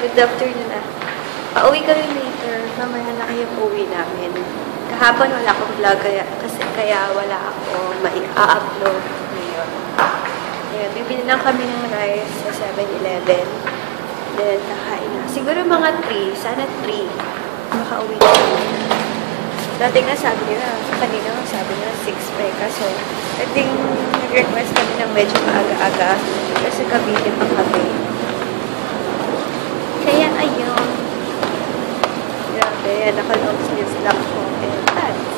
Good afternoon na. Pauwi kami later. Mamaya na kayo pauwi namin. Kahapon wala akong vlog kaya wala ako mai-upload ngayon. Ayan, bibili lang kami ng rice sa 7-Eleven. Then, kakain na. Siguro mga 3. Sana 3. Makauwi na kami. Dati nga sabi nila, kanina sabi nila 6 pa. Kaso, I think nag-request kami ng medyo maaga-aga kasi kabili pa kami. Kaya ayun. Grabe, naka-long sleeves lang ko. And pants.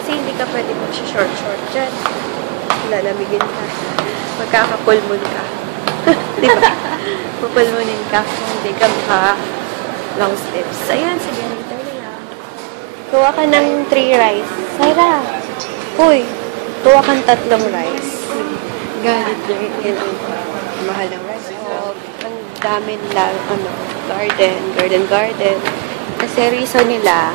Kasi hindi ka pwede mag-short-short dyan. Lalamigin ka. Magkakapulmon ka. Diba? Pupulmunin ka kung hindi ka maka-long sleeves. Ayan, sige, later na lang. Kuha ka ng 3 rice. Sarah! Uy! Kuha kang 3 rice. Galit niya. Yan ang mahal ng rice. So, ang dami nila, garden. Kasi reason nila,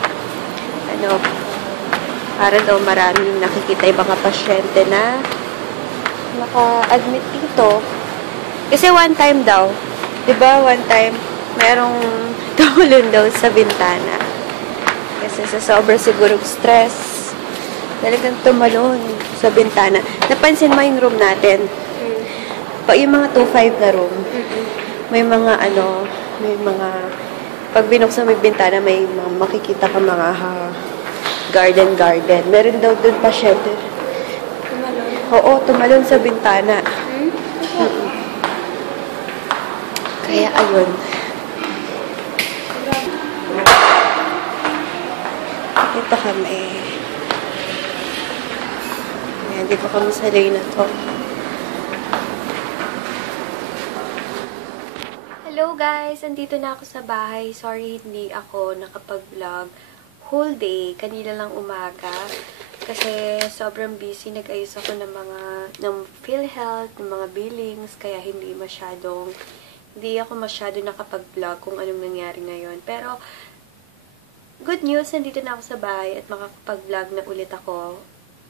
para daw maraming nakikita yung mga pasyente na naka-admit dito. Kasi one time daw, diba, one time, merong tumulon daw sa bintana. Kasi sa sobrang sigurong stress, talagang tumalon sa bintana. Napansin mo yung room natin? Yung mga 2-5 na room, may mga pag binuksan mo yung bintana, may mga makikita ka mga garden. Meron daw dun pasyente. Tumalon? Oo, tumalon sa bintana. Kaya, ayun. Ito kami. Ayan, dito kami sa lane na to. Hello guys! Andito na ako sa bahay. Sorry, hindi ako nakapag-vlog whole day. Kanina lang umaga. Kasi sobrang busy. Nag-ayos ako ng PhilHealth, ng mga billings. Kaya hindi ako masyado nakapag-vlog kung anong nangyari ngayon. Pero, good news, nandito na ako sa bahay at makakapag-vlog na ulit ako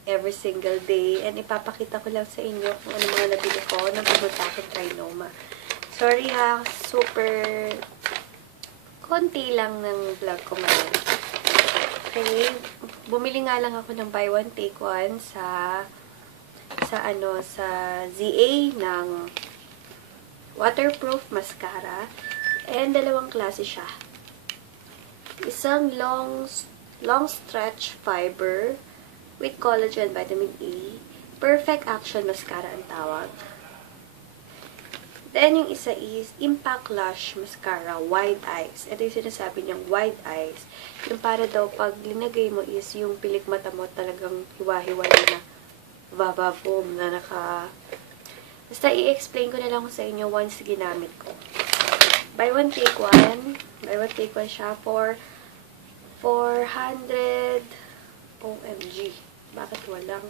every single day. And ipapakita ko lang sa inyo kung ano mga nabili ko ng Pibutake Trinoma. Sorry ha, super konti lang ng vlog ko ngayon. Okay, bumili nga lang ako ng buy one take one sa ZA ng waterproof mascara. And dalawang klase siya. Isang long stretch fiber with collagen vitamin E. Perfect action mascara ang tawag. Then, yung isa is Impact Lash Mascara, Wide Eyes. Ito yung sinasabi niyang wide eyes. Yung para daw, pag linagay mo is yung pilik mata mo talagang hiwa-hiwalay na boom na Basta i-explain ko na lang sa inyo once ginamit ko. Buy one, take one. Buy one, take one siya for 400 OMG. Bakit walang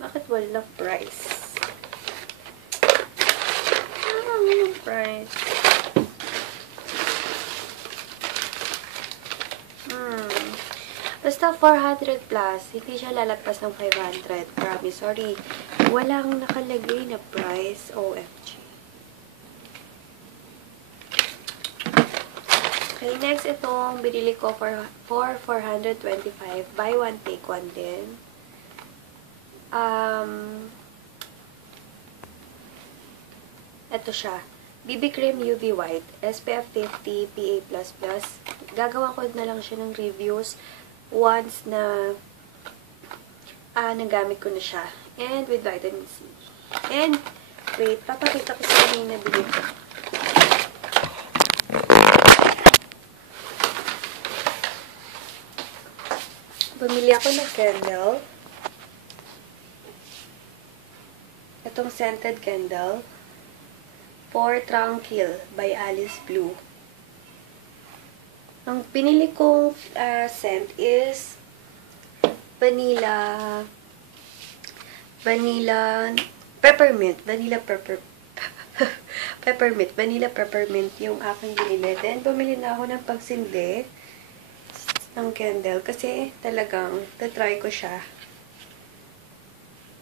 bakit walang price? Price. Basta 400 plus, hindi siya lalagpas ng 500. Promise, sorry. Walang nakalagay na price. OMG. Okay, next itong binili ko for 425. Buy one, take one din. Ito siya. BB Cream UV White. SPF 50 PA++. Gagawa ko na lang siya ng reviews once na nagamit ko na siya. And with vitamin C. And, wait, papakita ko sa inyo yung nabili ko. Bumili ako ng candle. Itong scented candle. For Tranquil by Alice Blue. Ang pinili kong scent is vanilla peppermint. Vanilla peppermint yung aking binili. Then, bumili na ako ng pagsindi ng candle kasi talagang tatry ko siya.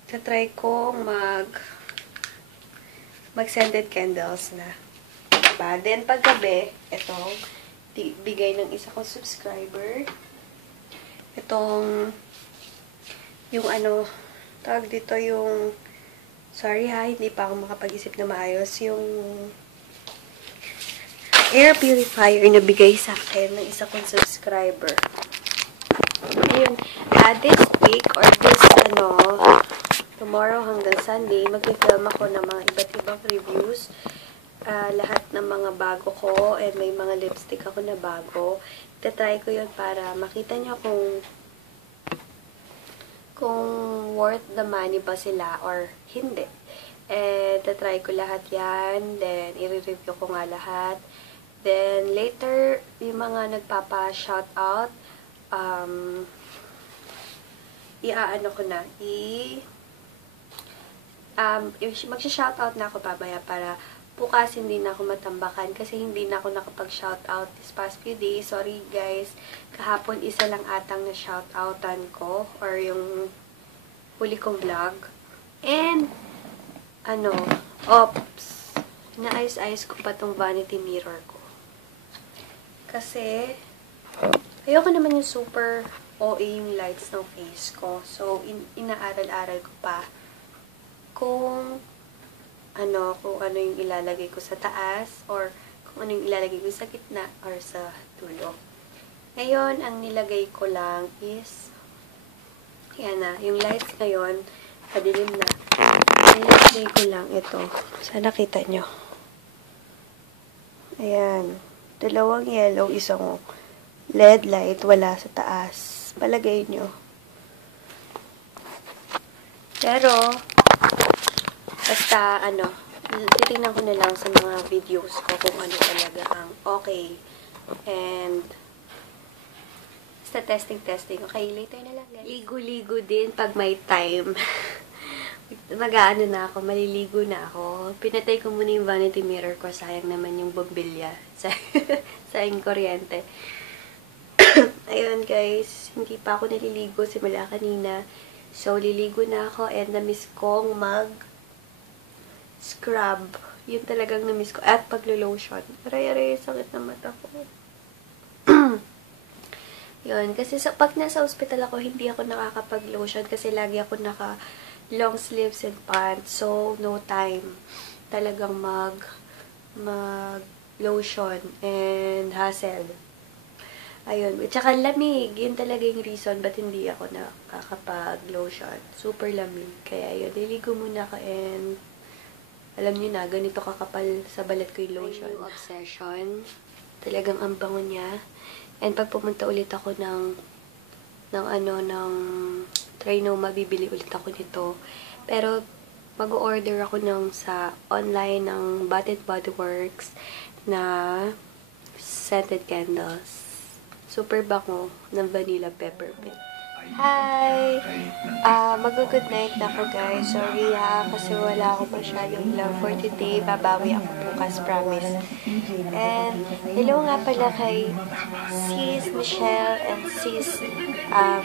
Tatry ko mag-scented candles na. Diba? Then, paggabi, itong bigay ng isa kong subscriber. Itong, yung ano, tawag dito yung, sorry ha, hindi pa ako makapag-isip na maayos, yung air purifier na bigay sa akin ng isa kong subscriber. Ayun, this week, or this, tomorrow hanggang Sunday, mag-film ako ng mga iba't ibang reviews. Lahat ng mga bago ko, and may mga lipstick ako na bago. Itatry ko yun para makita nyo kung worth the money ba sila or hindi. And itatry ko lahat yan, then i-review ko nga lahat. Then later, yung mga nagpapa-shoutout, iaano ko na, magsha-shoutout na ako babaya para bukas hindi na ako matambakan kasi hindi na ako nakapag-shoutout this past few days. Sorry guys, kahapon isa lang atang na shoutoutan ko or yung huli kong vlog. And, naayos-ayos ko pa tong vanity mirror ko. Kasi, ayoko naman yung super OA yung lights ng face ko. So, inaaral-aral ko pa kung ano yung ilalagay ko sa taas or kung ano yung ilalagay ko sa gitna or sa dulo. Ngayon, ang nilagay ko lang is yan na, yung lights ngayon padilim na. Nilagay ko lang ito. Sana kita nyo. Ayan. Dalawang yellow, isang LED light, wala sa taas. Palagay nyo. Pero, basta, titingnan ko na lang sa mga videos ko kung ano talaga ang okay. And, basta testing. Okay, later na lang, guys. Ligo-ligo din pag may time. Mag-aano na ako, maliligo na ako. Pinatay ko muna yung vanity mirror ko. Sayang naman yung bombilya. Sayang kuryente. Ayun, guys. Hindi pa ako naliligo simula kanina. So, liligo na ako and na-miss kong scrub. Yun talagang na-miss ko. At paglo-lotion. Aray, sakit na mata ko. Yun. Kasi pag nasa hospital ako, hindi ako nakakapag-lotion kasi lagi ako long sleeves and pants. So, no time. Talagang mag-lotion and hassle. Ayun. At saka lamig. Yun talaga yung reason ba't hindi ako nakakapag-lotion. Super lamig. Kaya yun. Niligo muna ako and alam niyo na, ganito kakapal sa balat ko yung lotion. Yung obsession. Talagang ang bango niya. And pag pumunta ulit ako ng Trinoma, mabibili ulit ako nito. Pero, mag-order ako sa online ng Bath & Body Works na scented candles. Super bango ng vanilla peppermint. Hi! Mag-good night na ako, guys. Sorry ha, kasi wala ako masyadong vlog for today. Babawi ako bukas, promise. And, hello nga pala kay Sis Michelle and Sis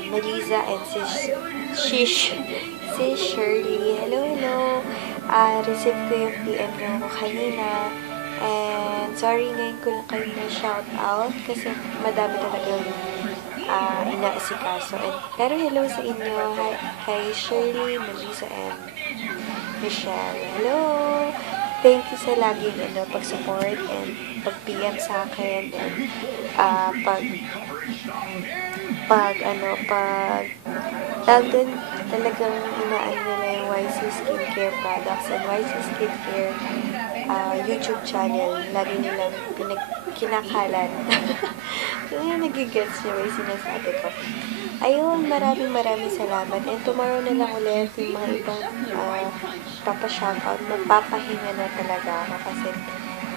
Melissa and Sis Shirley. Hello. Receive ko yung PM nyo ako kanina. And, sorry ngayon ko lang kayo na shoutout kasi madami talagang inaasikaso. Pero hello sa inyo. Hi, kay Shirley, Melissa, and Michelle. Hello! Thank you sa laging pag-support and pag-PM sa akin and talagang inaano nila yung YC Skincare products and YC Skincare YouTube channel. Lagi nilang kinakalan. Kaya nagigets niyo yung sinasabi ko. Ayun, maraming salamat. And tomorrow na lang ulit yung mga ibang papashoutout. Magpapahinga na talaga ako kasi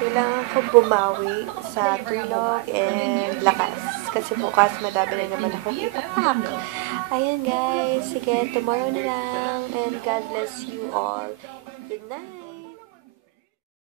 kailangan ko bumawi sa tulog and lakas. Kasi bukas madami na naman akong ipapak. Ayan guys, sige, tomorrow na lang. And God bless you all. Good night!